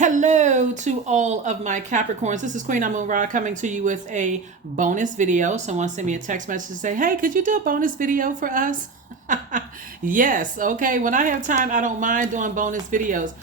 Hello to all of my Capricorns. This is Queen Amun Ra coming to you with a bonus video. Someone sent me a text message to say, hey, could you do a bonus video for us? Yes, okay. When I have time, I don't mind doing bonus videos.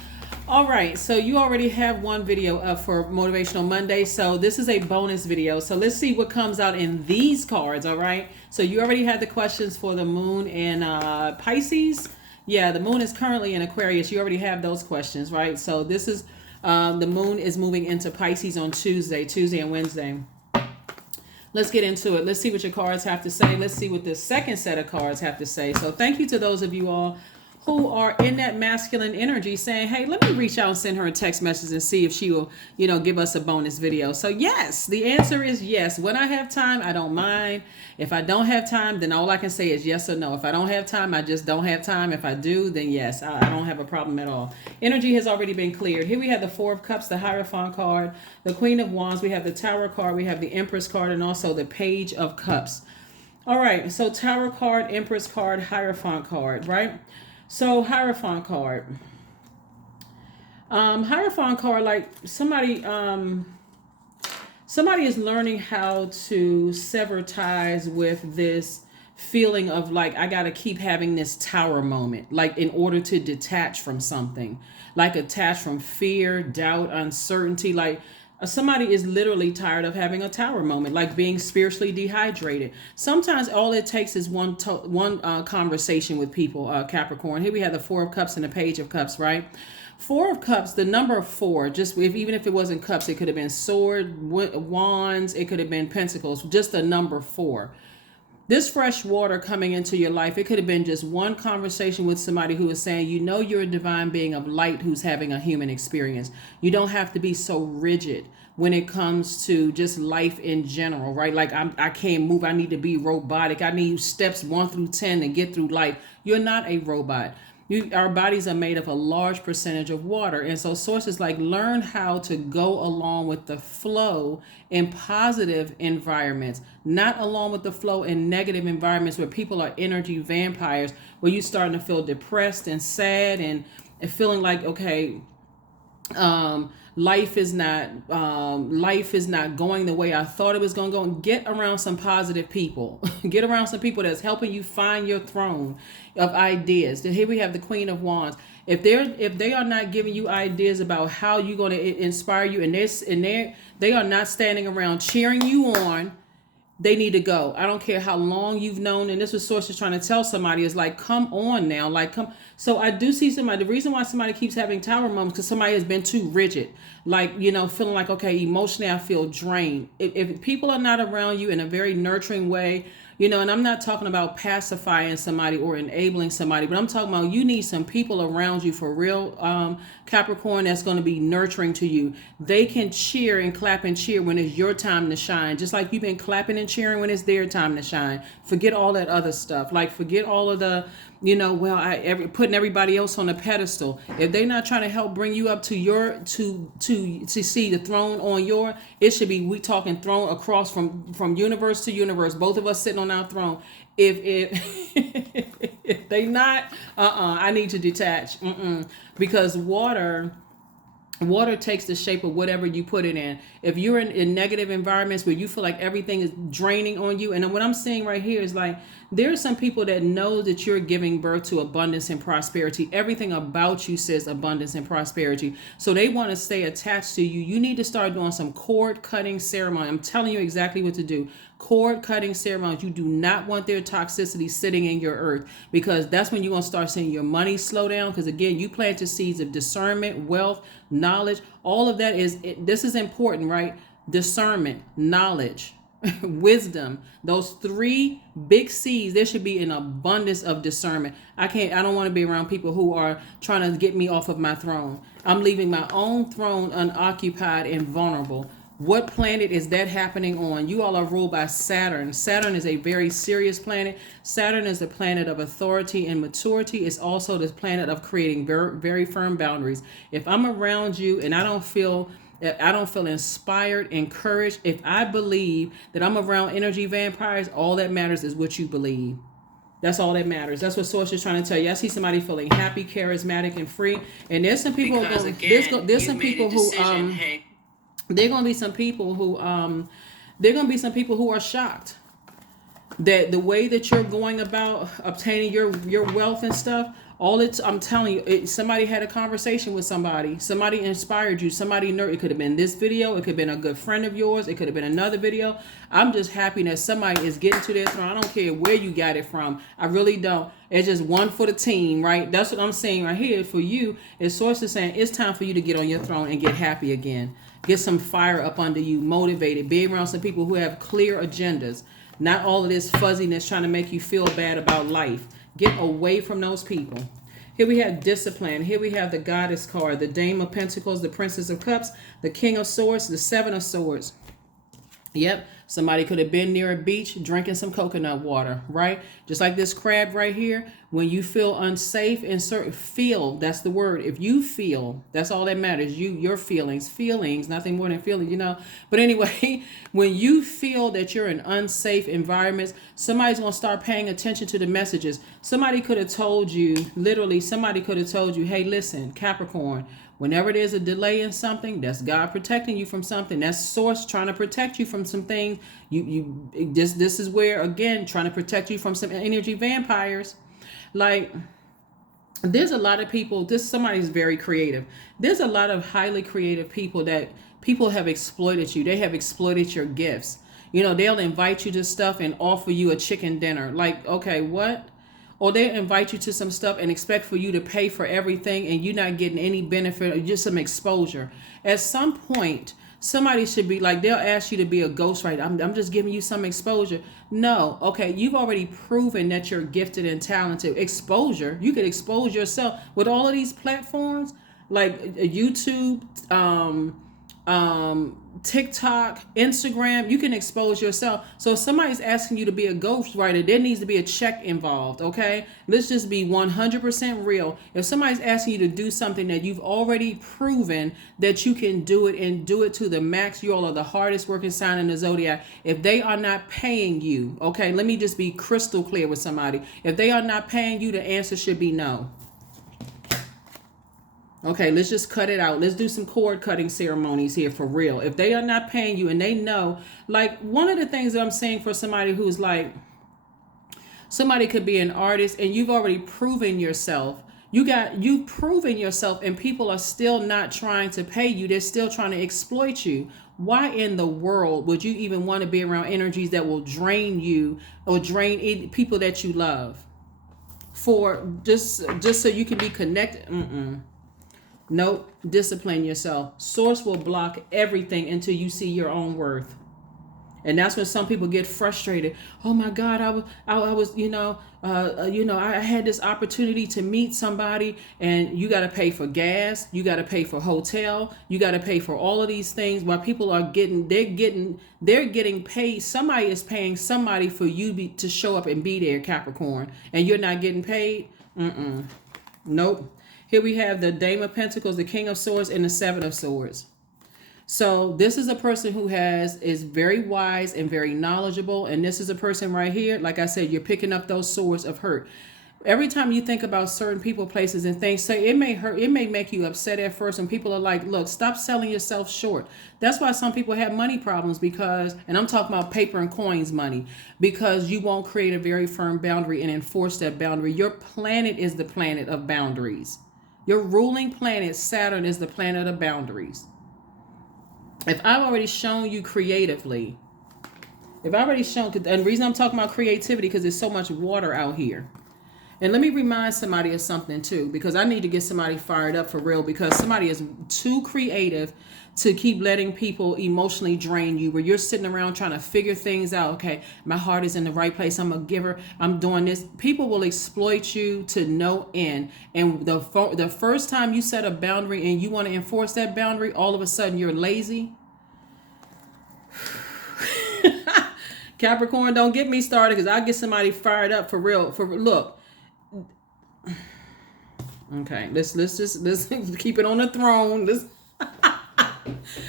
All right, so you already have one video up for Motivational Monday. So this is a bonus video. So let's see what comes out in these cards, all right? So you already had the questions for the moon and Pisces. Yeah, the moon is currently in Aquarius. You already have those questions, right? So this is the moon is moving into Pisces on Tuesday and Wednesday. Let's get into it. Let's see what your cards have to say. Let's see what the second set of cards have to say. So thank you to those of you all who are in that masculine energy saying, hey, let me reach out and send her a text message and see if she will, give us a bonus video. So yes, the answer is yes. When I have time, I don't mind. If I don't have time, then all I can say is yes or no. If I don't have time, I just don't have time. If I do, then yes, I don't have a problem at all. Energy has already been cleared. Here we have the Four of Cups, the Hierophant card, the Queen of Wands. We have the Tower card. We have the Empress card and also the Page of Cups. All right, so Tower card, Empress card, Hierophant card, right? So Hierophant card. Hierophant card, like somebody is learning how to sever ties with this feeling of like, I got to keep having this tower moment, like in order to detach from something, like attach from fear, doubt, uncertainty, like somebody is literally tired of having a tower moment, like being spiritually dehydrated. Sometimes all it takes is one conversation with people, Capricorn. Here we have the Four of Cups and the Page of Cups, right? Four of Cups, the number 4, just even if it wasn't cups, it could have been sword, wands, it could have been pentacles, just the number 4. This fresh water coming into your life, it could have been just one conversation with somebody who is saying, you're a divine being of light who's having a human experience. You don't have to be so rigid when it comes to just life in general, right? Like I can't move. I need to be robotic. I need steps 1 through 10 to get through life. You're not a robot. Our bodies are made of a large percentage of water. And so sources like learn how to go along with the flow in positive environments, not along with the flow in negative environments where people are energy vampires, where you're starting to feel depressed and sad and feeling like, okay, life is not going the way I thought it was going to go. And get around some positive people. Get around some people that's helping you find your throne of ideas. Here we have the Queen of Wands. If they are not giving you ideas about how you're going to inspire you, and they are not standing around cheering you on, they need to go. I don't care how long you've known. And this was sources trying to tell somebody is like, come on now, like come. So I do see somebody, the reason why somebody keeps having tower moments, because somebody has been too rigid, like, feeling like, okay, emotionally, I feel drained. If people are not around you in a very nurturing way, and I'm not talking about pacifying somebody or enabling somebody, but I'm talking about you need some people around you for real, Capricorn, that's going to be nurturing to you. They can cheer and clap and cheer when it's your time to shine, just like you've been clapping and cheering when it's their time to shine. Forget all that other stuff. Like forget all of the, putting everybody else on a pedestal. If they're not trying to help bring you up to your to see the throne on your, it should be we talking throne across from universe to universe. Both of us sitting on our throne. If if they not, I need to detach. Because water takes the shape of whatever you put it in. If you're in negative environments where you feel like everything is draining on you, and what I'm seeing right here is like, there are some people that know that you're giving birth to abundance and prosperity. Everything about you says abundance and prosperity. So they want to stay attached to you. You need to start doing some cord cutting ceremony. I'm telling you exactly what to do. Cord cutting ceremonies. You do not want their toxicity sitting in your earth, because that's when you're going to start seeing your money slow down. Because again, you planted seeds of discernment, wealth, knowledge. All of that this is important, right? Discernment, knowledge, wisdom, those 3 big C's. There should be an abundance of discernment. I don't want to be around people who are trying to get me off of my throne. I'm leaving my own throne unoccupied and vulnerable. What planet is that happening on? You all are ruled by Saturn. Saturn is a very serious planet. Saturn is the planet of authority and maturity. It's also the planet of creating very, very firm boundaries. If I'm around you and I don't feel inspired, encouraged, if I believe that I'm around energy vampires, all that matters is what you believe. That's all that matters. That's what source is trying to tell you. I see somebody feeling happy, charismatic, and free. And there's some people because going, again, there's some people who hey, there gonna be some people who there gonna be some people who are shocked that the way that you're going about obtaining your wealth and stuff, all it's, I'm telling you, somebody had a conversation with somebody inspired you, somebody it could have been this video, it could have been a good friend of yours, it could have been another video. I'm just happy that somebody is getting to their throne. I don't care where you got it from. I really don't. It's just one for the team, right? That's what I'm saying right here. For you, is source is saying it's time for you to get on your throne and get happy again. Get some fire up under you, motivated, be around some people who have clear agendas. Not all of this fuzziness trying to make you feel bad about life. Get away from those people. Here we have discipline. Here we have the Goddess card, the Dame of Pentacles, the Princess of Cups, the King of Swords, the Seven of Swords. Yep, somebody could have been near a beach drinking some coconut water, right? Just like this crab right here. When you feel unsafe and certain, feel, that's the word. If you feel, that's all that matters. Your feelings, nothing more than feeling, you know. But anyway, when you feel that you're in unsafe environments, somebody's going to start paying attention to the messages. Somebody could have told you, literally, somebody could have told you, hey, listen, Capricorn, whenever there's a delay in something, that's God protecting you from something. That's source trying to protect you from some things. This is where, again, trying to protect you from some energy vampires. Like, there's a lot of people, somebody's very creative. There's a lot of highly creative people that people have exploited you. They have exploited your gifts. You know, they'll invite you to stuff and offer you a chicken dinner. Like, okay, what? Or they invite you to some stuff and expect for you to pay for everything and you're not getting any benefit or just some exposure. At some point, somebody should be like, they'll ask you to be a ghostwriter. I'm just giving you some exposure. No, okay, you've already proven that you're gifted and talented. Exposure, you could expose yourself with all of these platforms like YouTube, TikTok, Instagram. You can expose yourself. So if somebody's asking you to be a ghostwriter, there needs to be a check involved, okay? Let's just be 100% real. If somebody's asking you to do something that you've already proven that you can do it and do it to the max, you all are the hardest working sign in the Zodiac. If they are not paying you, okay, let me just be crystal clear with somebody. If they are not paying you, the answer should be no. Okay, let's just cut it out. Let's do some cord cutting ceremonies here for real. If they are not paying you and they know, like one of the things that I'm saying for somebody who's like, somebody could be an artist and you've already proven yourself. You've proven yourself and people are still not trying to pay you. They're still trying to exploit you. Why in the world would you even want to be around energies that will drain you or drain people that you love for just so you can be connected? Nope. Discipline yourself. Source will block everything until you see your own worth. And that's when some people get frustrated. Oh my God, I was, I had this opportunity to meet somebody and you got to pay for gas. You got to pay for hotel. You got to pay for all of these things while people are they're getting paid. Somebody is paying somebody for you to show up and be there, Capricorn, and you're not getting paid. Nope. Here we have the Dame of Pentacles, the King of Swords, and the Seven of Swords. So this is a person who is very wise and very knowledgeable. And this is a person right here, like I said, you're picking up those swords of hurt. Every time you think about certain people, places, and things, say it may hurt, it may make you upset at first, and people are like, look, stop selling yourself short. That's why some people have money problems because, and I'm talking about paper and coins money, because you won't create a very firm boundary and enforce that boundary. Your planet is the planet of boundaries. Your ruling planet, Saturn, is the planet of boundaries. If I've already shown you creatively, and the reason I'm talking about creativity, because there's so much water out here. And let me remind somebody of something too, because I need to get somebody fired up for real, because somebody is too creative to keep letting people emotionally drain you, where you're sitting around trying to figure things out. Okay, my heart is in the right place. I'm a giver. I'm doing this. People will exploit you to no end. And the first time you set a boundary and you want to enforce that boundary, all of a sudden you're lazy. Capricorn, don't get me started, because I'll get somebody fired up for real. Look. Okay, let's keep it on the throne.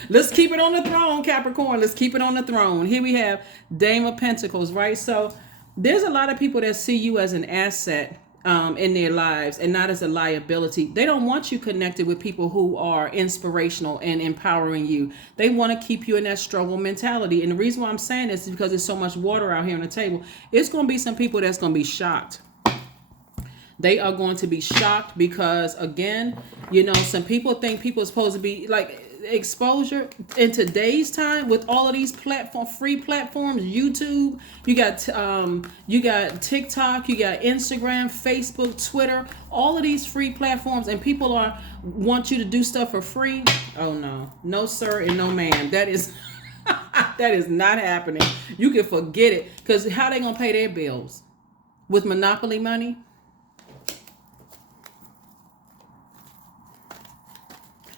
Let's keep it on the throne, Capricorn. Let's keep it on the throne. Here we have Dame of Pentacles, right? So There's a lot of people that see you as an asset in their lives and not as a liability. They don't want you connected with people who are inspirational and empowering you. They want to keep you in that struggle mentality. And the reason why I'm saying this is because there's so much water out here on the table. It's going to be some people that's going to be shocked. They are going to be shocked because, again, some people think people are supposed to be like exposure in today's time with all of these free platforms. YouTube, you got TikTok, you got Instagram, Facebook, Twitter, all of these free platforms, and people want you to do stuff for free. Oh no sir and no ma'am, that is that is not happening. You can forget it, because how they gonna pay their bills? With monopoly money?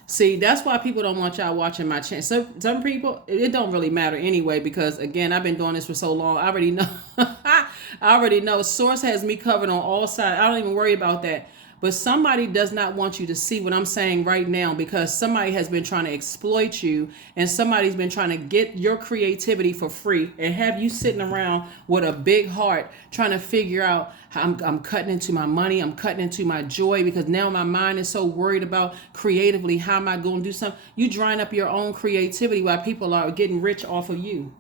See, that's why people don't want y'all watching my channel. Some people, it don't really matter anyway, because again, I've been doing this for so long. I already know. I already know. Source has me covered on all sides. I don't even worry about that. But somebody does not want you to see what I'm saying right now, because somebody has been trying to exploit you, and somebody's been trying to get your creativity for free and have you sitting around with a big heart trying to figure out how I'm cutting into my money, I'm cutting into my joy, because now my mind is so worried about creatively, how am I going to do something? You drying up your own creativity while people are getting rich off of you.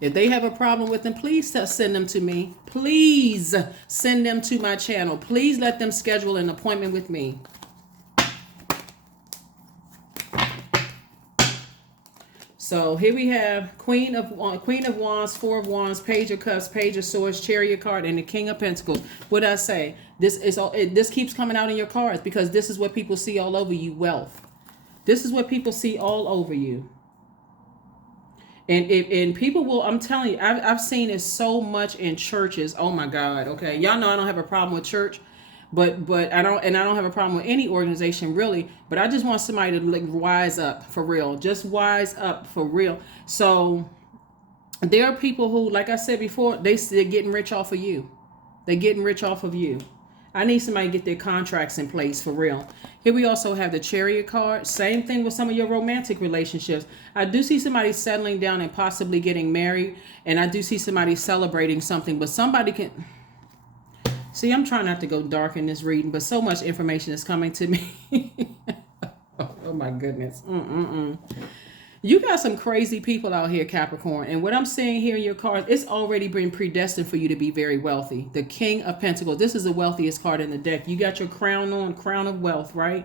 If they have a problem with them, please send them to me. Please send them to my channel. Please let them schedule an appointment with me. So here we have Queen of Wands, Four of Wands, Page of Cups, Page of Swords, Chariot card, and the King of Pentacles. What did I say? This keeps coming out in your cards, because this is what people see all over you, wealth. This is what people see all over you. And people will, I'm telling you, I've seen it so much in churches. Oh my God. Okay. Y'all know I don't have a problem with church, but I don't have a problem with any organization really, but I just want somebody to like wise up for real. Just wise up for real. So there are people who, like I said before, they're getting rich off of you. They're getting rich off of you. I need somebody to get their contracts in place for real. Here we also have the Chariot card. Same thing with some of your romantic relationships. I do see somebody settling down and possibly getting married. And I do see somebody celebrating something. But somebody can... See, I'm trying not to go dark in this reading, but so much information is coming to me. Oh my goodness. You got some crazy people out here, Capricorn. And what I'm seeing here in your cards, it's already been predestined for you to be very wealthy. The King of Pentacles. This is the wealthiest card in the deck. You got your crown on, crown of wealth, right?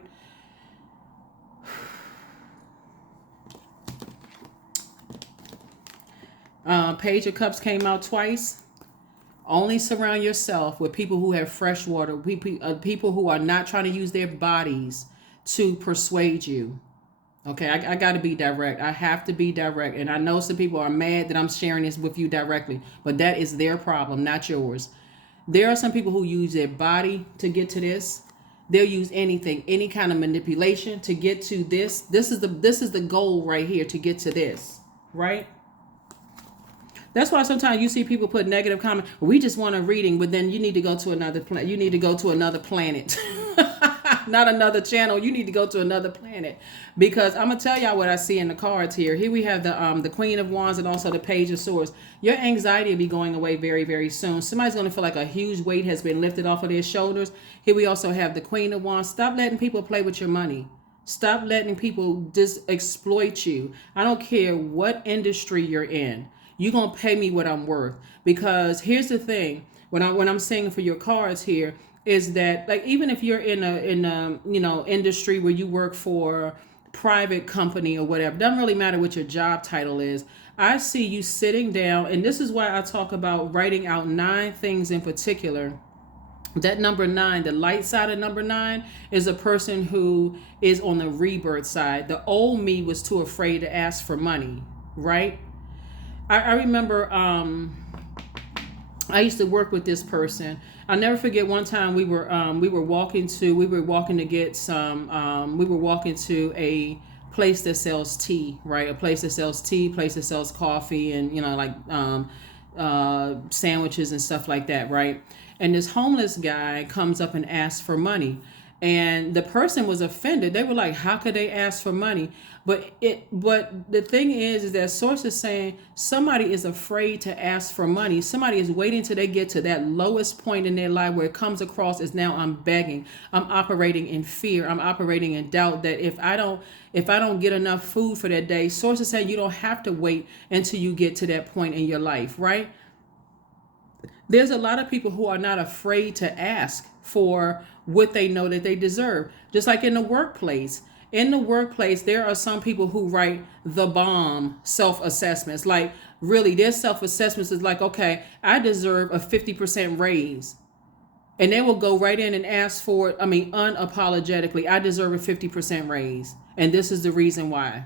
Page of Cups came out twice. Only surround yourself with people who have fresh water. People who are not trying to use their bodies to persuade you. Okay, I got to be direct. I have to be direct. And I know some people are mad that I'm sharing this with you directly, but that is their problem, not yours. There are some people who use their body to get to this. They'll use anything, any kind of manipulation to get to this. This is the goal right here, to get to this, right? That's why sometimes you see people put negative comments. We just want a reading, but then you need to go to another planet. You need to go to another planet. Not another channel. You need to go to another planet, because I'm gonna tell y'all what I see in the cards here. Here we have the Queen of Wands and also the Page of Swords. Your anxiety will be going away very, very soon. Somebody's gonna feel like a huge weight has been lifted off of their shoulders. Here we also have the Queen of Wands. Stop letting people play with your money. Stop letting people just exploit you. I don't care what industry you're in. You're gonna pay me what I'm worth. Because here's the thing, when I'm saying for your cards here, is that like, even if you're in a industry where you work for private company or whatever, doesn't really matter what your job title is. I see you sitting down, and this is why I talk about writing out 9 things in particular. That number 9, the light side of number 9, is a person who is on the rebirth side. The old me was too afraid to ask for money, right? I remember I used to work with this person. I'll never forget one time we were walking to get some we were walking to a place that sells tea, right? A place that sells tea, place that sells coffee, and like sandwiches and stuff like that, right? And this homeless guy comes up and asks for money. And the person was offended. They were like, how could they ask for money? But the thing is that source is saying somebody is afraid to ask for money. Somebody is waiting till they get to that lowest point in their life where it comes across as, now I'm begging. I'm operating in fear. I'm operating in doubt that if I don't get enough food for that day, source is saying you don't have to wait until you get to that point in your life, right? There's a lot of people who are not afraid to ask for what they know that they deserve. Just like in the workplace. In the workplace, there are some people who write the bomb self-assessments. Like, really, their self-assessments is like, okay, I deserve a 50% raise. And they will go right in and ask for it, unapologetically, I deserve a 50% raise. And this is the reason why.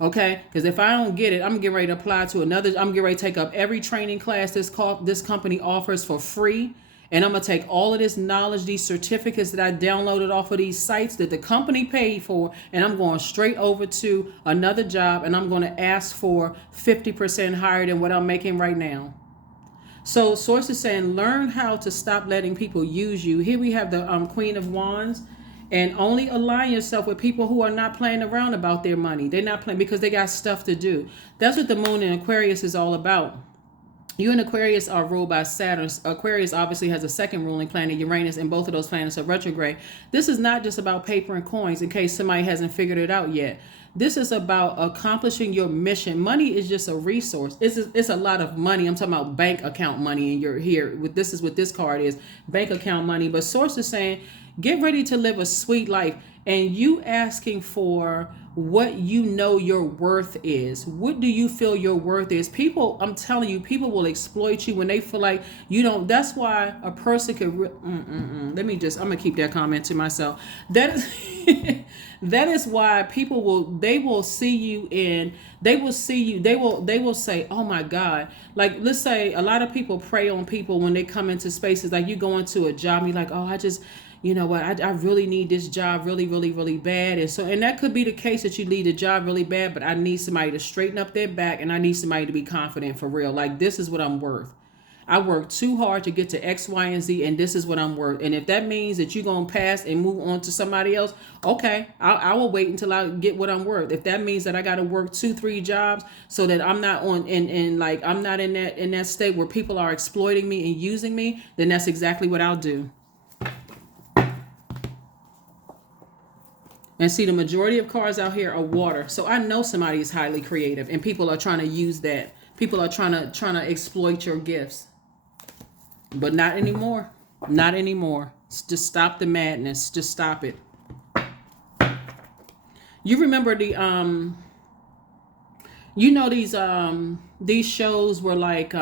Okay, because if I don't get it, I'm getting ready to apply to another. I'm getting ready to take up every training class this company offers for free. And I'm going to take all of this knowledge, these certificates that I downloaded off of these sites that the company paid for, and I'm going straight over to another job, and I'm going to ask for 50% higher than what I'm making right now. So source is saying, learn how to stop letting people use you. Here we have the Queen of Wands. And only align yourself with people who are not playing around about their money. They're not playing because they got stuff to do. That's what the moon in Aquarius is all about. You and Aquarius are ruled by Saturn. Aquarius obviously has a second ruling planet, Uranus, and both of those planets are retrograde. This is not just about paper and coins, in case somebody hasn't figured it out yet. This is about accomplishing your mission. Money is just a resource. It's a lot of money. I'm talking about bank account money, and you're here. This is what this card is, bank account money. But source is saying, get ready to live a sweet life. And you asking for what you know your worth is. What do you feel your worth is? People, I'm telling you, people will exploit you when they feel like you don't. That's why a person could. I'm going to keep that comment to myself. That is, that is why people will see you they will say, oh my God. Like, let's say a lot of people prey on people when they come into spaces. Like, you go into a job, and you're like, oh, you know what, I really need this job really, really, really bad. And that could be the case that you need a job really bad, but I need somebody to straighten up their back, and I need somebody to be confident for real. Like, this is what I'm worth. I worked too hard to get to X, Y, and Z, and this is what I'm worth. And if that means that you're going to pass and move on to somebody else, okay, I will wait until I get what I'm worth. If that means that I got to work 2-3 jobs so that I'm not I'm not in that state where people are exploiting me and using me, then that's exactly what I'll do. And see, the majority of cards out here are water. So I know somebody is highly creative, and people are trying to use that. People are trying to exploit your gifts. But not anymore. Not anymore. Just stop the madness. Just stop it. You remember these shows were like,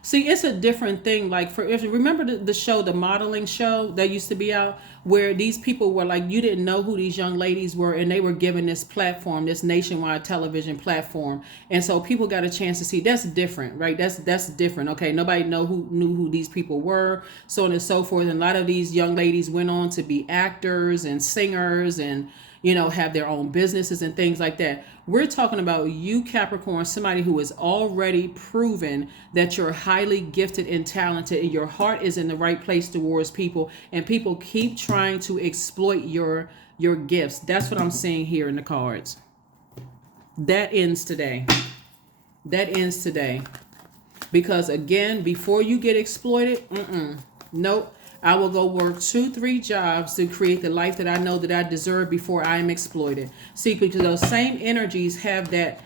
see, it's a different thing. Like, if you remember the show, the modeling show that used to be out, where these people were like, you didn't know who these young ladies were, and they were given this platform, this nationwide television platform. And so people got a chance to see. That's different, right? That's different. Okay. Nobody knew who these people were, so on and so forth. And a lot of these young ladies went on to be actors and singers and, have their own businesses and things like that. We're talking about you, Capricorn, somebody who has already proven that you're highly gifted and talented, and your heart is in the right place towards people, and people keep trying to exploit your gifts. That's what I'm seeing here in the cards. That ends today. That ends today. Because again, before you get exploited, nope. I will go work 2-3 jobs to create the life that I know that I deserve before I am exploited. See, because those same energies have that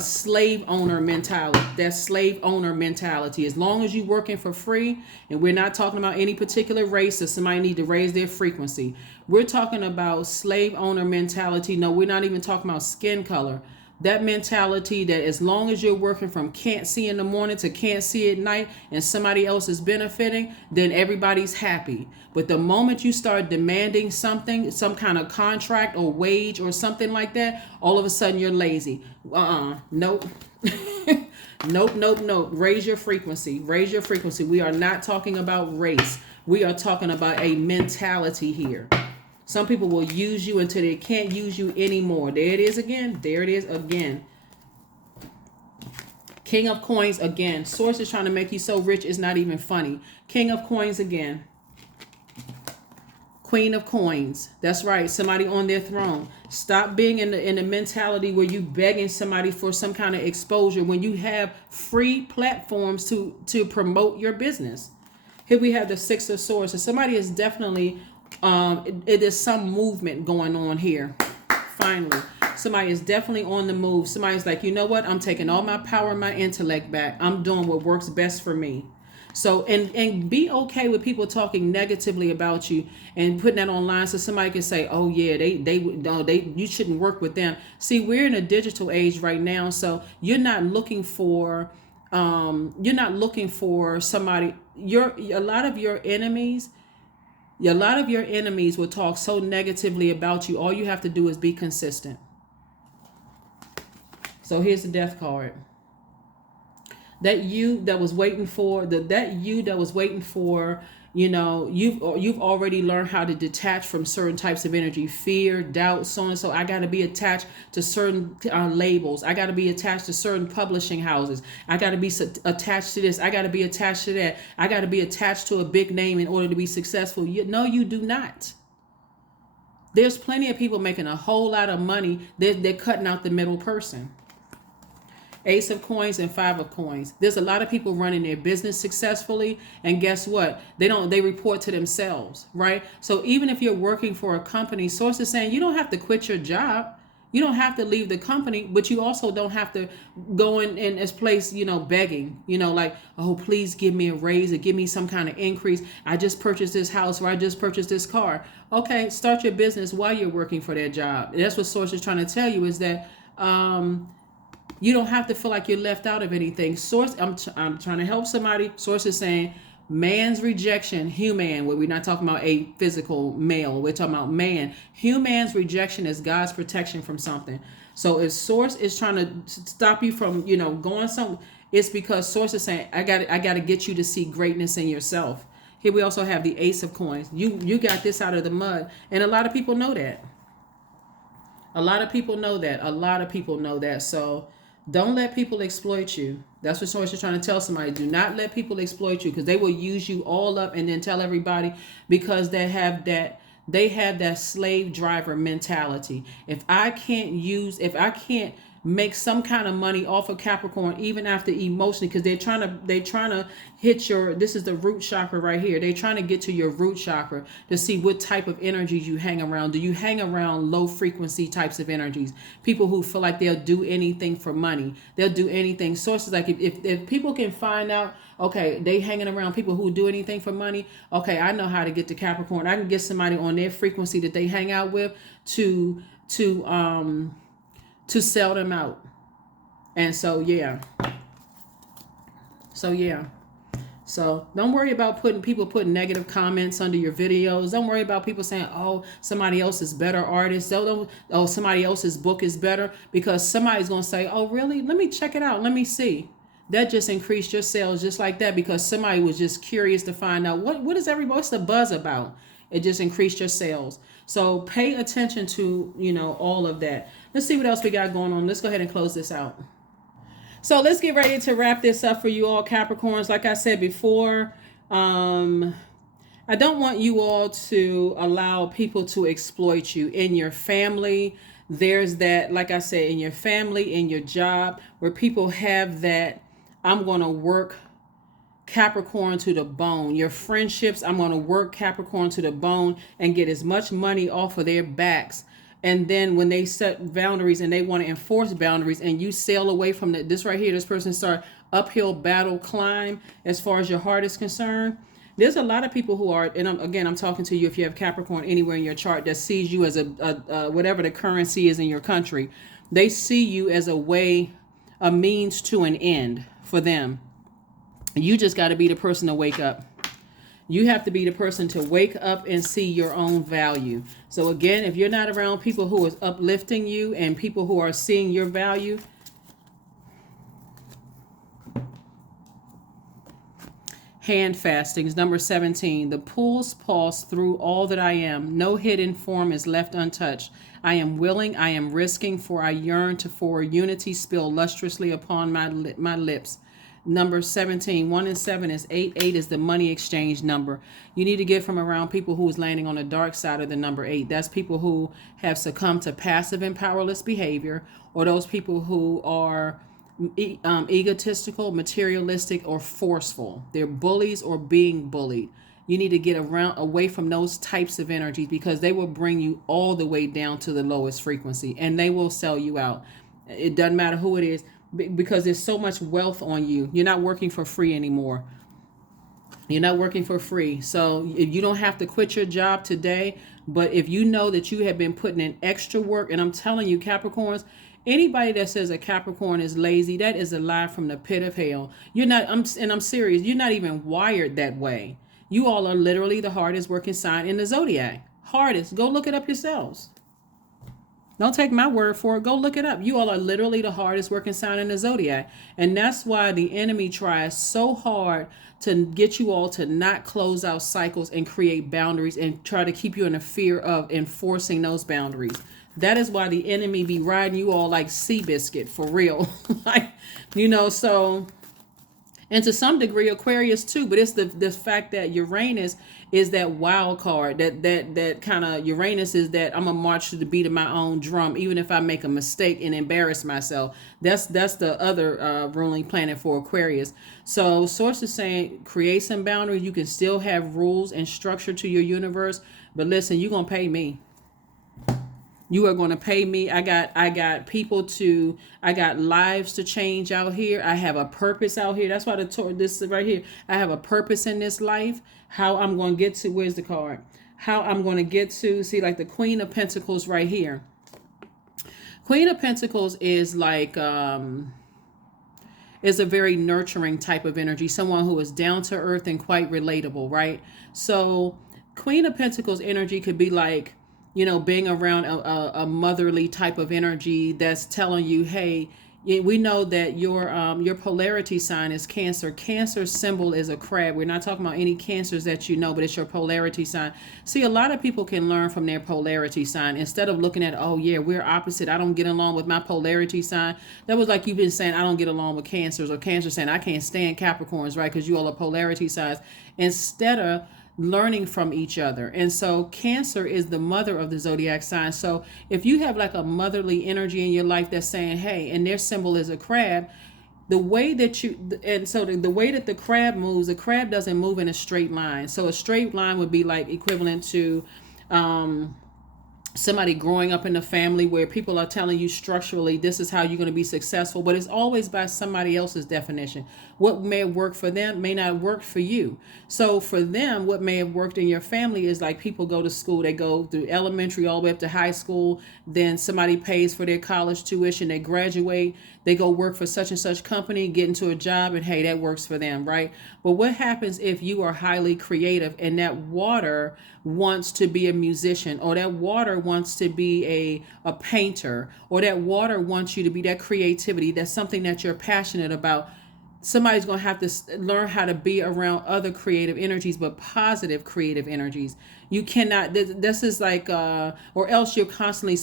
slave owner mentality. That slave owner mentality. As long as you're working for free, and we're not talking about any particular race or somebody need to raise their frequency. We're talking about slave owner mentality. No, we're not even talking about skin color. That mentality that as long as you're working from can't see in the morning to can't see at night, and somebody else is benefiting, then everybody's happy. But the moment you start demanding something, some kind of contract or wage or something like that, all of a sudden you're lazy. Nope. Nope. Raise your frequency. Raise your frequency. We are not talking about race. We are talking about a mentality here. Some people will use you until they can't use you anymore. There it is again. There it is again. King of Coins again. Source is trying to make you so rich it's not even funny. King of Coins again. Queen of Coins. That's right. Somebody on their throne. Stop being in the mentality where you begging somebody for some kind of exposure when you have free platforms to promote your business. Here we have the Six of Swords. So somebody is definitely, it is some movement going on here. Finally, somebody is definitely on the move. Somebody's like, you know what? I'm taking all my power and my intellect back. I'm doing what works best for me. So, and be okay with people talking negatively about you and putting that online so somebody can say, oh yeah, you shouldn't work with them. See, we're in a digital age right now, so you're not looking for somebody. A lot of your enemies will talk so negatively about you. All you have to do is be consistent. So here's the Death card. That you that was waiting for you've already learned how to detach from certain types of energy, fear, doubt, so on and so. I got to be attached to certain labels. I got to be attached to certain publishing houses. I got to be attached to this. I got to be attached to that. I got to be attached to a big name in order to be successful. No, you do not. There's plenty of people making a whole lot of money. They're cutting out the middle person. Ace of Coins and Five of Coins. There's a lot of people running their business successfully, and guess what? They report to themselves, right? So even if you're working for a company, source is saying you don't have to quit your job. You don't have to leave the company, but you also don't have to go in this place, begging, like, oh, please give me a raise or give me some kind of increase. I just purchased this house, or I just purchased this car. Okay, start your business while you're working for that job. That's what source is trying to tell you, is that you don't have to feel like you're left out of anything. Source, I'm trying to help somebody. Source is saying man's rejection, human, where we're not talking about a physical male. We're talking about man. Human's rejection is God's protection from something. So if source is trying to stop you from, going something, it's because source is saying, I got to get you to see greatness in yourself. Here we also have the Ace of Coins. You got this out of the mud. And a lot of people know that. A lot of people know that. So don't let people exploit you. That's what source is trying to tell somebody. Do not let people exploit you, because they will use you all up and then tell everybody, because they have that slave driver mentality. If I can't make some kind of money off of Capricorn, even after emotionally, because they're trying to hit this is the root chakra right here. They're trying to get to your root chakra to see what type of energies you hang around. Do you hang around low frequency types of energies? People who feel like they'll do anything for money. They'll do anything. Sources like if people can find out, okay, they hanging around people who do anything for money. Okay, I know how to get to Capricorn. I can get somebody on their frequency that they hang out with to sell them out. And so don't worry about putting negative comments under your videos. Don't worry about people saying, oh, somebody else is better artist. Oh, somebody else's book is better, because somebody's going to say, oh, really? Let me check it out. Let me see. That just increased your sales just like that, because somebody was just curious to find out what's the buzz about. It just increased your sales. So pay attention to, all of that. Let's see what else we got going on. Let's go ahead and close this out. So let's get ready to wrap this up for you all, Capricorns. Like I said before, I don't want you all to allow people to exploit you in your family. There's that, like I said, in your family, in your job, where people have that, I'm going to work Capricorn to the bone. Your friendships, I'm going to work Capricorn to the bone and get as much money off of their backs. And then when they set boundaries and they want to enforce boundaries, and you sail away from this right here, this person start uphill battle climb as far as your heart is concerned. There's a lot of people who are, and I'm talking to you if you have Capricorn anywhere in your chart, that sees you as a whatever the currency is in your country. They see you as a means to an end for them. You just got to be the person to wake up. You have to be the person to wake up and see your own value. So again, if you're not around people who is uplifting you and people who are seeing your value, hand fastings, number 17. The pools pulse through all that I am. No hidden form is left untouched. I am willing, I am risking, for I yearn for unity spill lustrously upon my lips. Number 17, 1 and 7 is 8. 8 is the money exchange number. You need to get from around people who is landing on the dark side of the number 8. That's people who have succumbed to passive and powerless behavior, or those people who are egotistical, materialistic, or forceful. They're bullies or being bullied. You need to get around away from those types of energies, because they will bring you all the way down to the lowest frequency, and they will sell you out. It doesn't matter who it is, because there's so much wealth on you. You're not working for free anymore. You're not working for free. So if you don't have to quit your job today, but if you know that you have been putting in extra work, and I'm telling you, Capricorns, anybody that says a Capricorn is lazy, that is a lie from the pit of hell. You're not, I'm serious, you're not even wired that way. You all are literally the hardest working sign in the zodiac. Hardest. Go look it up yourselves. Don't take my word for it. Go look it up. You all are literally the hardest working sign in the zodiac. And that's why the enemy tries so hard to get you all to not close out cycles and create boundaries, and try to keep you in a fear of enforcing those boundaries. That is why the enemy be riding you all like Seabiscuit, for real. Like, so, and to some degree Aquarius too, but it's the fact that Uranus is that wild card, that kind of, Uranus is that I'm gonna march to the beat of my own drum, even if I make a mistake and embarrass myself. That's the other ruling planet for Aquarius. So source is saying create some boundaries. You can still have rules and structure to your universe, but listen, you're gonna pay me. You are going to pay me. I got people to, I got lives to change out here. I have a purpose out here. That's why this is right here. I have a purpose in this life. How I'm going to get to, where's the card? How I'm going to get to, see, like the Queen of Pentacles right here. Queen of Pentacles is like, is a very nurturing type of energy. Someone who is down to earth and quite relatable, right? So Queen of Pentacles energy could be like, being around a motherly type of energy that's telling you, hey, we know that your polarity sign is Cancer. Cancer symbol is a crab. We're not talking about any cancers that but it's your polarity sign. See, a lot of people can learn from their polarity sign instead of looking at, oh yeah, we're opposite. I don't get along with my polarity sign. That was like you've been saying, I don't get along with Cancers, or Cancer saying, I can't stand Capricorns, right? Because you all are polarity signs. Instead of learning from each other. And so Cancer is the mother of the zodiac sign. So if you have like a motherly energy in your life that's saying, hey, and their symbol is a crab, the way that the way that the crab moves, the crab doesn't move in a straight line. So a straight line would be like equivalent to somebody growing up in a family where people are telling you structurally, this is how you're going to be successful, but it's always by somebody else's definition. What may have worked for them may not work for you. So for them, what may have worked in your family is like people go to school, they go through elementary all the way up to high school, then somebody pays for their college tuition, they graduate, they go work for such and such company, get into a job, and hey, that works for them, right? But what happens if you are highly creative and that water wants to be a musician, or that water wants to be a painter, or that water wants you to be that creativity, that's something that you're passionate about? Somebody's going to have to learn how to be around other creative energies, but positive creative energies. You cannot, this is like, or else you're constantly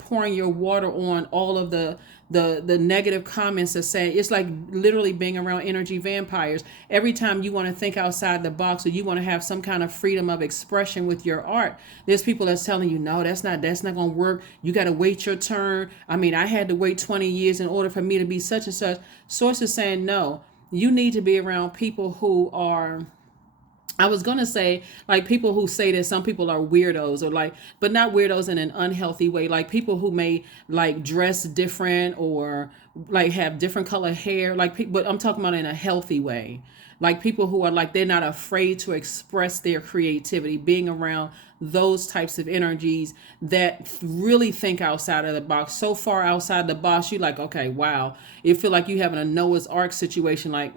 pouring your water on all of the negative comments that say, it's like literally being around energy vampires. Every time you want to think outside the box, or you want to have some kind of freedom of expression with your art, there's people that's telling you, no, that's not going to work. You got to wait your turn. I mean, I had to wait 20 years in order for me to be such and such. Source is saying, no, you need to be around people who are, I was going to say, like, people who say that some people are weirdos, or like, but not weirdos in an unhealthy way. Like people who may like dress different, or like have different color hair, like but I'm talking about in a healthy way. Like people who are like, they're not afraid to express their creativity, being around those types of energies that really think outside of the box, so far outside the box. You like, okay, wow. You feel like you having a Noah's Ark situation. Like,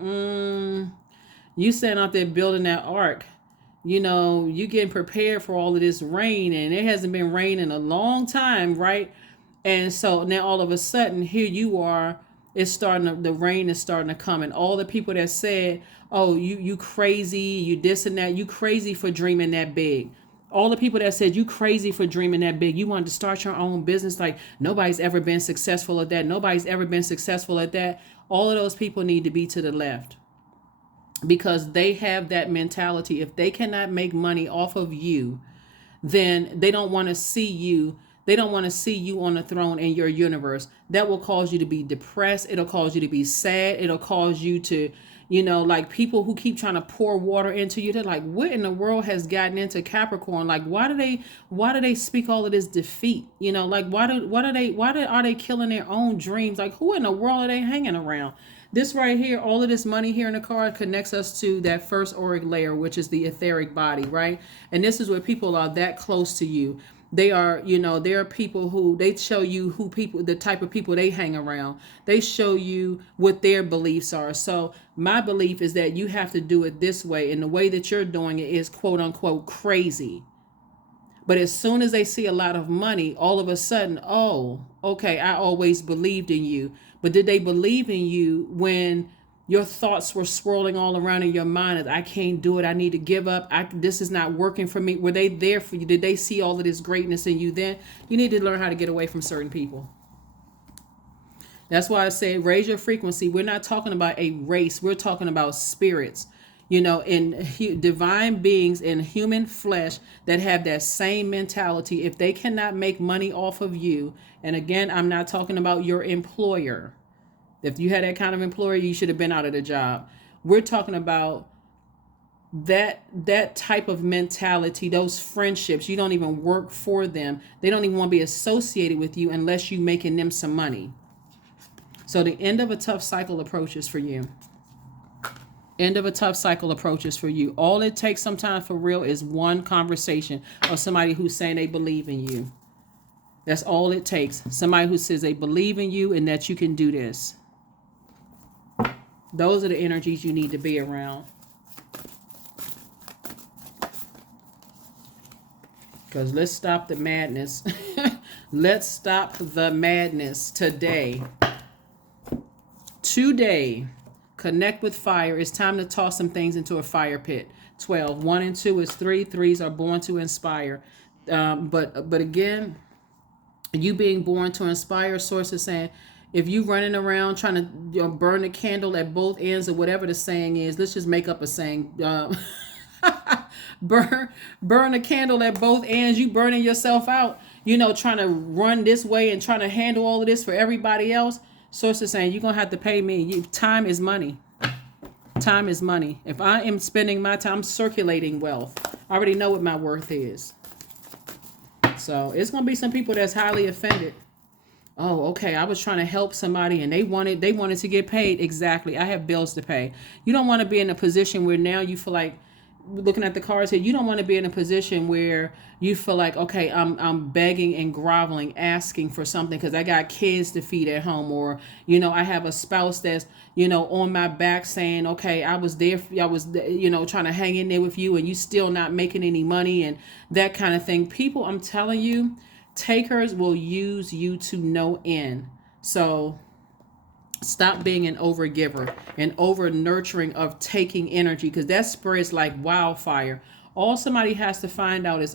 you sitting out there building that ark, you getting prepared for all of this rain, and it hasn't been rain in a long time, right? And so now all of a sudden, here you are, the rain is starting to come, and all the people that said, oh, you crazy, you this and that, you crazy for dreaming that big. All the people that said you crazy for dreaming that big, you wanted to start your own business, like nobody's ever been successful at that, nobody's ever been successful at that. all of those people need to be to the left, because they have that mentality. If they cannot make money off of you, then they don't want to see you. They don't want to see you on the throne in your universe. That will cause you to be depressed. It'll cause you to be sad. It'll cause you to, like people who keep trying to pour water into you. They're like, what in the world has gotten into Capricorn? Like, why do they speak all of this defeat? Like, why are they killing their own dreams? Like, who in the world are they hanging around? This right here, all of this money here in the card connects us to that first auric layer, which is the etheric body, right? And this is where people are that close to you. They are, there are people who, they show you the type of people they hang around. They show you what their beliefs are. So my belief is that you have to do it this way. And the way that you're doing it is quote unquote crazy. But as soon as they see a lot of money, all of a sudden, oh, okay, I always believed in you. But did they believe in you when your thoughts were swirling all around in your mind that I can't do it, I need to give up, this is not working for me? Were they there for you? Did they see all of this greatness in you then? You need to learn how to get away from certain people. That's why I say raise your frequency. We're not talking about a race. We're talking about spirits. In divine beings in human flesh that have that same mentality. If they cannot make money off of you, and again, I'm not talking about your employer. If you had that kind of employer, you should have been out of the job. We're talking about that type of mentality, those friendships. You don't even work for them. They don't even want to be associated with you unless you're making them some money. So the end of a tough cycle approaches for you. End of a tough cycle approaches for you. All it takes sometimes for real is one conversation of somebody who's saying they believe in you. That's all it takes. Somebody who says they believe in you and that you can do this. Those are the energies you need to be around. Because let's stop the madness. Let's stop the madness today. Today. Connect with fire. It's time to toss some things into a fire pit. 12. 1 and 2 is 3. 3s are born to inspire. But again, you being born to inspire, source is saying, if you running around trying to burn a candle at both ends or whatever the saying is, let's just make up a saying. Burn a candle at both ends. You burning yourself out, trying to run this way and trying to handle all of this for everybody else. Source is saying, you're going to have to pay me. Time is money. Time is money. If I am spending my time circulating wealth, I already know what my worth is. So it's going to be some people that's highly offended. Oh, okay. I was trying to help somebody and they wanted to get paid. Exactly. I have bills to pay. You don't want to be in a position where now you feel like, looking at the cards here, you don't want to be in a position where you feel like, okay, I'm begging and groveling, asking for something because I got kids to feed at home, or I have a spouse that's on my back saying, okay, I was trying to hang in there with you and you still not making any money and that kind of thing. People, I'm telling you, takers will use you to no end. So stop being an overgiver and over nurturing of taking energy, because that spreads like wildfire. All somebody has to find out is,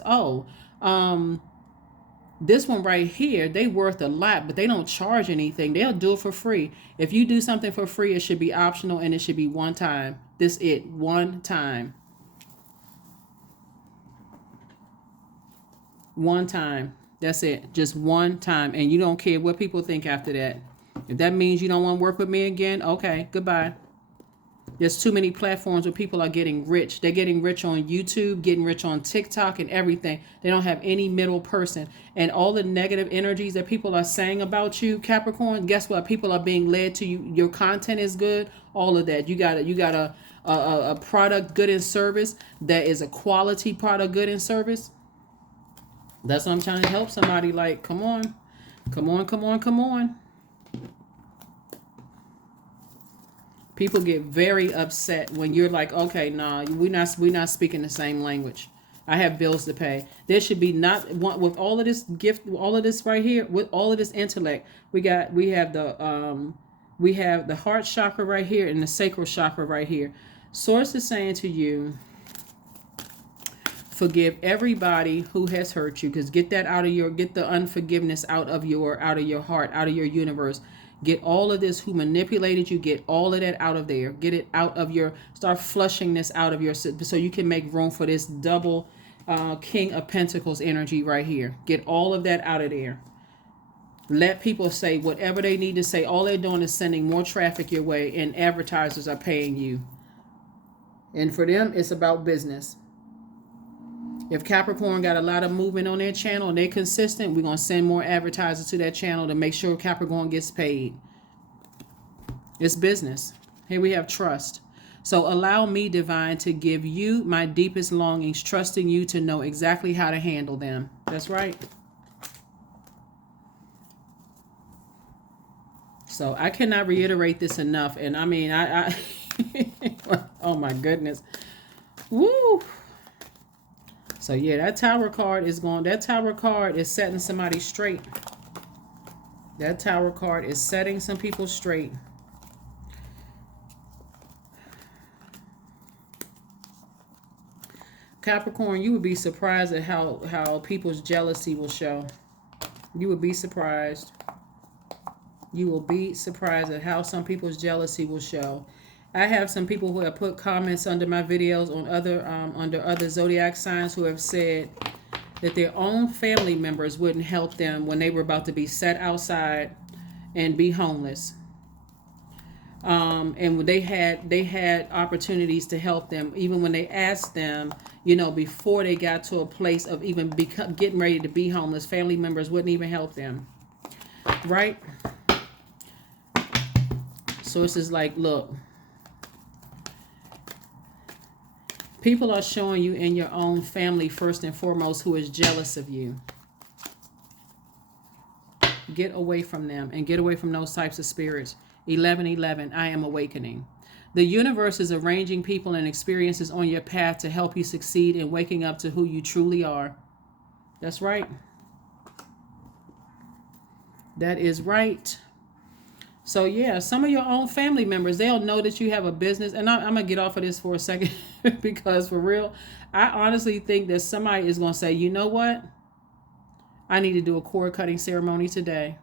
this one right here, they worth a lot, but they don't charge anything. They'll do it for free. If you do something for free, it should be optional and it should be one time. This it, one time. One time. That's it. Just one time. And you don't care what people think after that. If that means you don't want to work with me again, okay, goodbye. There's too many platforms where people are getting rich. They're getting rich on YouTube, getting rich on TikTok and everything. They don't have any middle person. And all the negative energies that people are saying about you, Capricorn, guess what? People are being led to you. Your content is good. All of that. You got a product, good and service that is a quality product, good and service. That's what I'm trying to help somebody. Like, come on. Come on, come on, come on. People get very upset when you're like, okay, nah, we're not speaking the same language. I have bills to pay. There should be not with all of this gift, all of this right here, with all of this intellect. We have the heart chakra right here and the sacral chakra right here. Source is saying to you, forgive everybody who has hurt you, because get the unforgiveness out of your heart, out of your universe. Get all of this who manipulated you, get all of that out of there. Get it out of your, start flushing this out of your, so you can make room for this double King of Pentacles energy right here. Get all of that out of there. Let people say whatever they need to say. All they're doing is sending more traffic your way, and advertisers are paying you. And for them, it's about business. If Capricorn got a lot of movement on their channel and they're consistent, we're going to send more advertisers to that channel to make sure Capricorn gets paid. It's business. Here we have trust. So allow me, divine, to give you my deepest longings, trusting you to know exactly how to handle them. That's right. So I cannot reiterate this enough. And I mean, I oh my goodness. Woo. So yeah, that Tower card is going, that Tower card is setting somebody straight. That Tower card is setting some people straight. Capricorn, you would be surprised at how people's jealousy will show. You would be surprised. You will be surprised at how some people's jealousy will show. I have some people who have put comments under my videos on other under other zodiac signs who have said that their own family members wouldn't help them when they were about to be set outside and be homeless. And they had opportunities to help them, even when they asked them, you know, before they got to a place of even getting ready to be homeless. Family members wouldn't even help them, right? So it's just like, look, people are showing you in your own family, first and foremost, who is jealous of you. Get away from them and get away from those types of spirits. 1111, I am awakening. The universe is arranging people and experiences on your path to help you succeed in waking up to who you truly are. That's right. That is right. So yeah, some of your own family members, they'll know that you have a business. And I'm going to get off of this for a second because for real, I honestly think that somebody is going to say, you know what? I need to do a cord cutting ceremony today.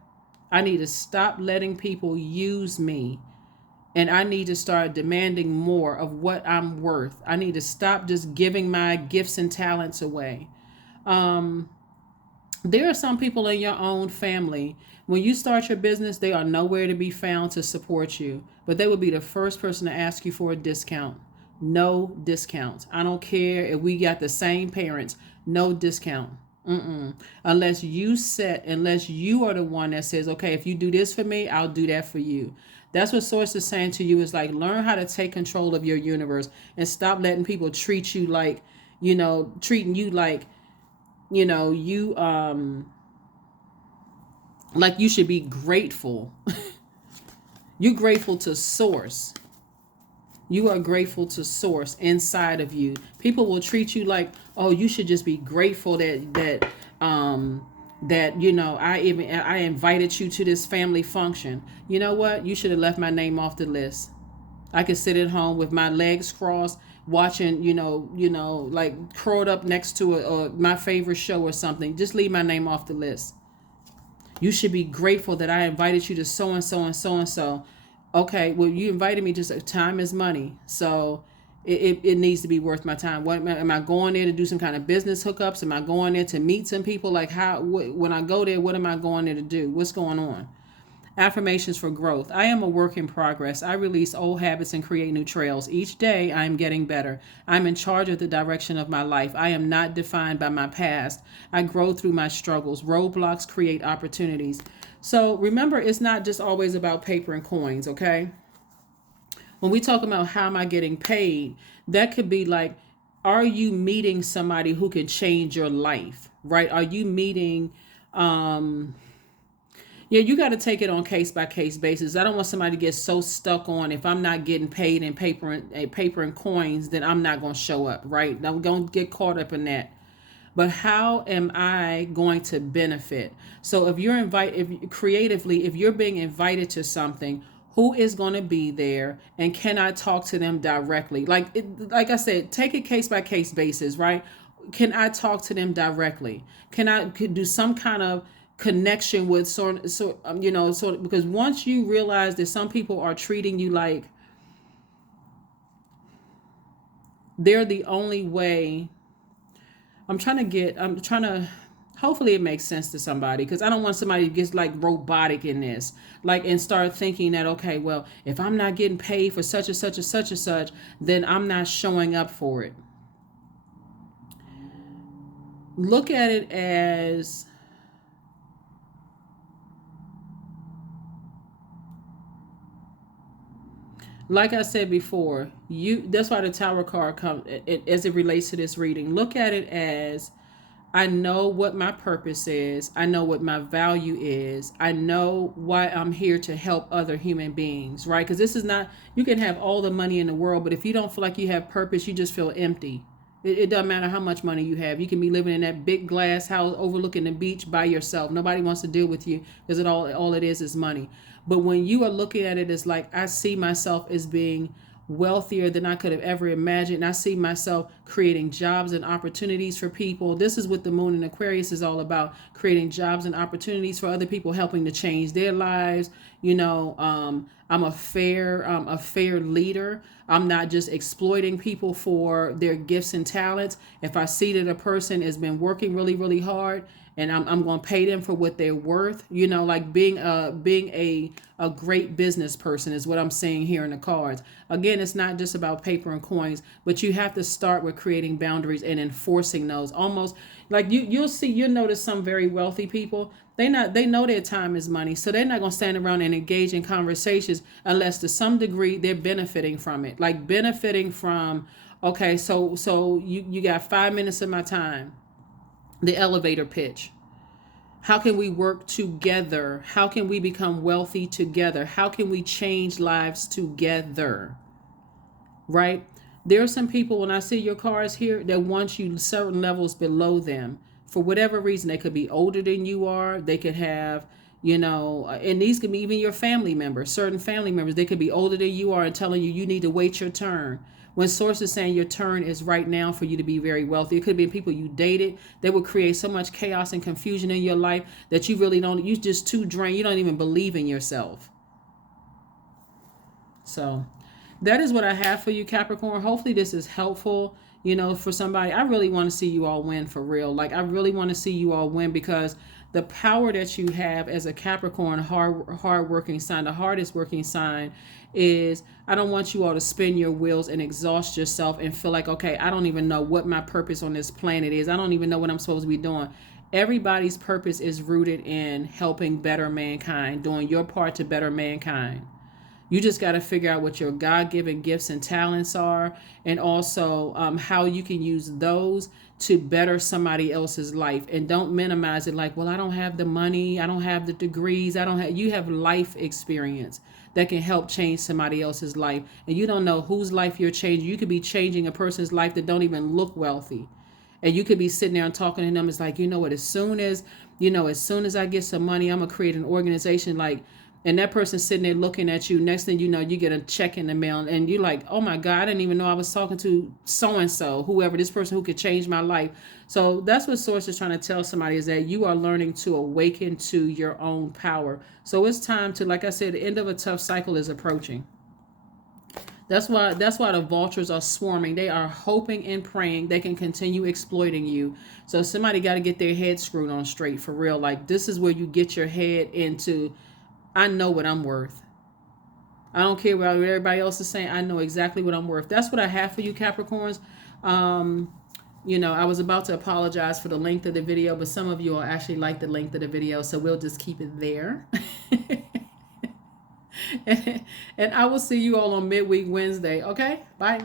I need to stop letting people use me. And I need to start demanding more of what I'm worth. I need to stop just giving my gifts and talents away. There are some people in your own family, when you start your business, they are nowhere to be found to support you. But they will be the first person to ask you for a discount. No discounts. I don't care if we got the same parents. No discount. Unless you are the one that says, okay, if you do this for me, I'll do that for you. That's what Source is saying to you, is like, learn how to take control of your universe and stop letting people treat you like, you know, treating you like, you know, you, like you should be grateful. You're grateful to Source. You are grateful to Source inside of you. People will treat you like, oh, you should just be grateful that you know, I invited you to this family function. You know what? You should have left my name off the list. I could sit at home with my legs crossed, watching, you know, like curled up next to my favorite show or something. Just leave my name off the list. You should be grateful that I invited you to so and so and so and so. Okay, well, you invited me to, time is money. So it needs to be worth my time. What am I going there to do? Some kind of business hookups? Am I going there to meet some people? Like when I go there, what am I going there to do? What's going on? Affirmations for growth. I am a work in progress. I release old habits and create new trails. Each day I am getting better. I'm in charge of the direction of my life. I am not defined by my past. I grow through my struggles. Roadblocks create opportunities. So remember, it's not just always about paper and coins, okay? When we talk about how am I getting paid, that could be like, are you meeting somebody who can change your life, right? Are you meeting, yeah, you got to take it on case by case basis. I don't want somebody to get so stuck on, if I'm not getting paid in paper and coins, then I'm not going to show up, right? I'm going to get caught up in that. But how am I going to benefit? So if you're if you're being invited to something, who is going to be there, and can I talk to them directly? Like I said, take it case by case basis, right? Can I talk to them directly? Can I do some kind of connection with because once you realize that some people are treating you like they're the only way. I'm trying to, hopefully it makes sense to somebody, because I don't want somebody to get like robotic in this, like, and start thinking that, okay, well, if I'm not getting paid for such and such and such and such, then I'm not showing up for it. Look at it as, like I said before, that's why the Tower card comes as it relates to this reading. Look at it as, I know what my purpose is. I know what my value is. I know why I'm here to help other human beings, right? Because this is not, you can have all the money in the world, but if you don't feel like you have purpose, you just feel empty. It doesn't matter how much money you have. You can be living in that big glass house overlooking the beach by yourself. Nobody wants to deal with you because all it is money. But when you are looking at it as like, I see myself as being wealthier than I could have ever imagined. I see myself creating jobs and opportunities for people. This is what the moon in Aquarius is all about, creating jobs and opportunities for other people, helping to change their lives. I'm a fair leader. I'm not just exploiting people for their gifts and talents. If I see that a person has been working really, really hard, and I'm going to pay them for what they're worth, like being a great business person is what I'm saying here in the cards. Again, it's not just about paper and coins, but you have to start with creating boundaries and enforcing those. Almost like you'll notice some very wealthy people, they know their time is money, so they're not going to stand around and engage in conversations unless to some degree they're benefiting from it. Like benefiting from, okay, so you got 5 minutes of my time. The elevator pitch. How can we work together? How can we become wealthy together? How can we change lives together? Right? There are some people, when I see your cards here, that want you certain levels below them. For whatever reason, they could be older than you are. They could have, and these could be even your family members, certain family members. They could be older than you are and telling you need to wait your turn. When source is saying your turn is right now for you to be very wealthy. It could be people you dated that would create so much chaos and confusion in your life that you're just too drained. You don't even believe in yourself. So that is what I have for you, Capricorn. Hopefully this is helpful, for somebody. I really want to see you all win for real. Like, I really want to see you all win, because the power that you have as a Capricorn, hard working sign, the hardest working sign, is I don't want you all to spin your wheels and exhaust yourself and feel like, okay, I don't even know what my purpose on this planet is. I don't even know what I'm supposed to be doing. Everybody's purpose is rooted in helping better mankind, doing your part to better mankind. You just got to figure out what your God-given gifts and talents are, and also how you can use those to better somebody else's life. And don't minimize it like, well, I don't have the money, I don't have the degrees, you have life experience that can help change somebody else's life. And you don't know whose life you're changing. You could be changing a person's life that don't even look wealthy. And you could be sitting there and talking to them. It's like, what, as soon as I get some money, I'm going to create an organization and that person's sitting there looking at you. Next thing you know, you get a check in the mail and you're like, oh my God, I didn't even know I was talking to so-and-so, whoever, this person who could change my life. So that's what Source is trying to tell somebody, is that you are learning to awaken to your own power. So it's time to, like I said, the end of a tough cycle is approaching. That's why the vultures are swarming. They are hoping and praying they can continue exploiting you. So somebody got to get their head screwed on straight for real. Like, this is where you get your head into, I know what I'm worth. I don't care what everybody else is saying. I know exactly what I'm worth. That's what I have for you, Capricorns. I was about to apologize for the length of the video, but some of you will actually like the length of the video, so we'll just keep it there. And I will see you all on midweek Wednesday. Okay? Bye.